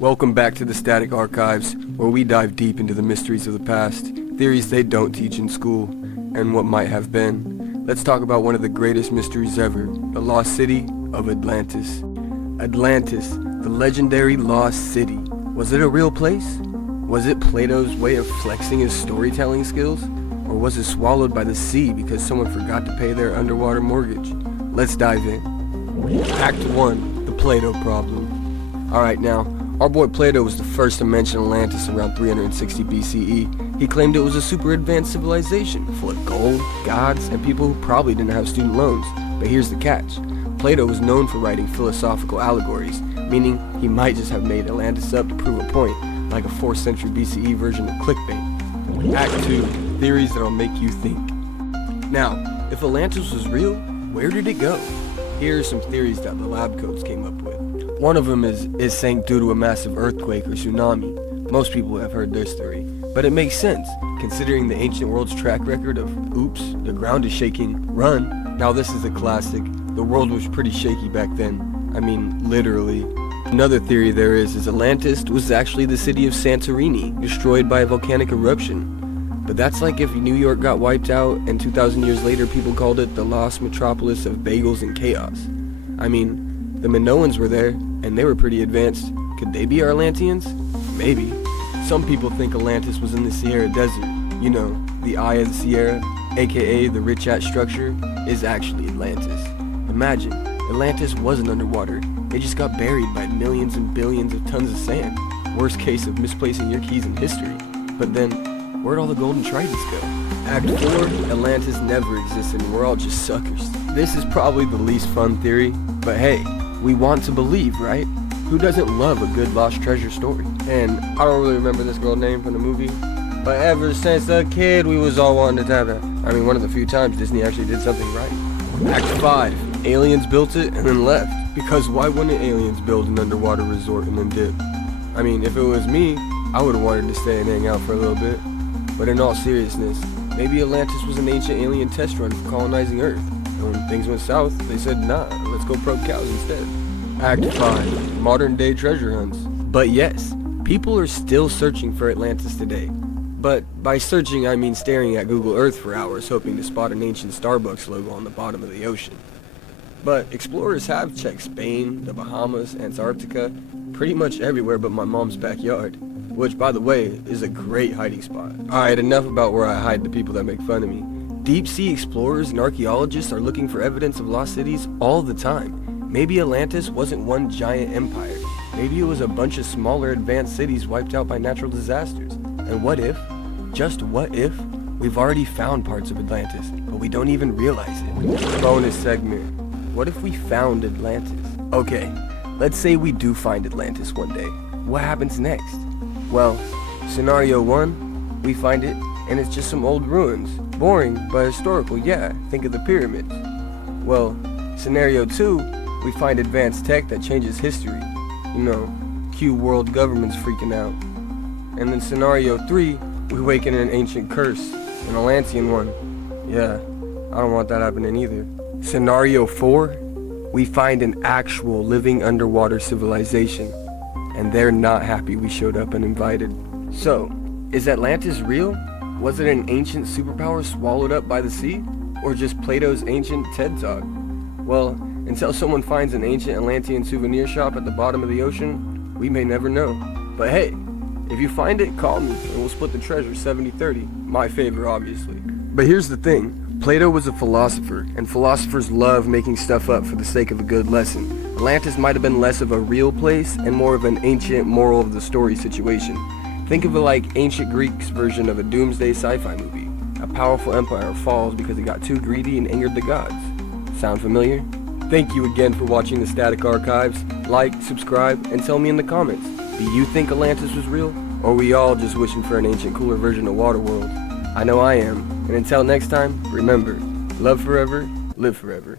Welcome back to the Static Archives, where we dive deep into the mysteries of the past, theories they don't teach in school, and what might have been. Let's talk about one of the greatest mysteries ever, the lost city of Atlantis. Atlantis, the legendary lost city. Was it a real place? Was it Plato's way of flexing his storytelling skills? Or was it swallowed by the sea because someone forgot to pay their underwater mortgage? Let's dive in. Act 1, the Plato problem. Alright now, our boy Plato was the first to mention Atlantis around 360 BCE. He claimed it was a super advanced civilization, full of gold, gods, and people who probably didn't have student loans. But here's the catch. Plato was known for writing philosophical allegories, meaning he might just have made Atlantis up to prove a point, like a 4th century BCE version of clickbait. Act 2, theories that'll make you think. Now, if Atlantis was real, where did it go? Here are some theories that the lab coats came up with. One of them is it sank due to a massive earthquake or tsunami. Most people have heard this theory, but it makes sense, considering the ancient world's track record of, oops, the ground is shaking, run. Now this is a classic. The world was pretty shaky back then. I mean, literally. Another theory there is Atlantis was actually the city of Santorini, destroyed by a volcanic eruption. But that's like if New York got wiped out and 2,000 years later people called it the lost metropolis of bagels and chaos. I mean, the Minoans were there, and they were pretty advanced. Could they be Atlanteans? Maybe. Some people think Atlantis was in the Sierra Desert. You know, the Eye of the Sierra, aka the Richat structure, is actually Atlantis. Imagine, Atlantis wasn't underwater. It just got buried by millions and billions of tons of sand. Worst case of misplacing your keys in history. But then, where'd all the golden tridents go? Act 4, Atlantis never existed and we're all just suckers. This is probably the least fun theory, but hey, we want to believe, right? Who doesn't love a good lost treasure story? And I don't really remember this girl's name from the movie, but ever since a kid we was all wanting to have that. I mean, one of the few times Disney actually did something right. Act 5, aliens built it and then left. Because why wouldn't aliens build an underwater resort and then dip? I mean, if it was me, I would have wanted to stay and hang out for a little bit. But in all seriousness, maybe Atlantis was an ancient alien test run for colonizing Earth. And when things went south, they said, nah, let's go probe cows instead. Act 5, modern day treasure hunts. But yes, people are still searching for Atlantis today. But by searching, I mean staring at Google Earth for hours, hoping to spot an ancient Starbucks logo on the bottom of the ocean. But explorers have checked Spain, the Bahamas, Antarctica, pretty much everywhere but my mom's backyard. Which, by the way, is a great hiding spot. Alright, enough about where I hide the people that make fun of me. Deep sea explorers and archaeologists are looking for evidence of lost cities all the time. Maybe Atlantis wasn't one giant empire. Maybe it was a bunch of smaller advanced cities wiped out by natural disasters. And what if, just what if, we've already found parts of Atlantis, but we don't even realize it? Bonus segment. What if we found Atlantis? Okay, let's say we do find Atlantis one day. What happens next? Well, scenario 1, we find it, and it's just some old ruins. Boring, but historical, yeah, think of the pyramids. Well, scenario 2, we find advanced tech that changes history. You know, cue world governments freaking out. And then scenario 3, we awaken an ancient curse, an Atlantean one. Yeah, I don't want that happening either. Scenario 4, we find an actual living underwater civilization. And they're not happy we showed up uninvited. So, is Atlantis real? Was it an ancient superpower swallowed up by the sea? Or just Plato's ancient TED Talk? Well, until someone finds an ancient Atlantean souvenir shop at the bottom of the ocean, we may never know. But hey, if you find it, call me, and we'll split the treasure 70-30. My favor, obviously. But here's the thing. Plato was a philosopher, and philosophers love making stuff up for the sake of a good lesson. Atlantis might have been less of a real place and more of an ancient moral of the story situation. Think of it like ancient Greeks' version of a doomsday sci-fi movie. A powerful empire falls because it got too greedy and angered the gods. Sound familiar? Thank you again for watching the Static Archives. Like, subscribe, and tell me in the comments. Do you think Atlantis was real? Or are we all just wishing for an ancient cooler version of Waterworld? I know I am. And until next time, remember, love forever, live forever.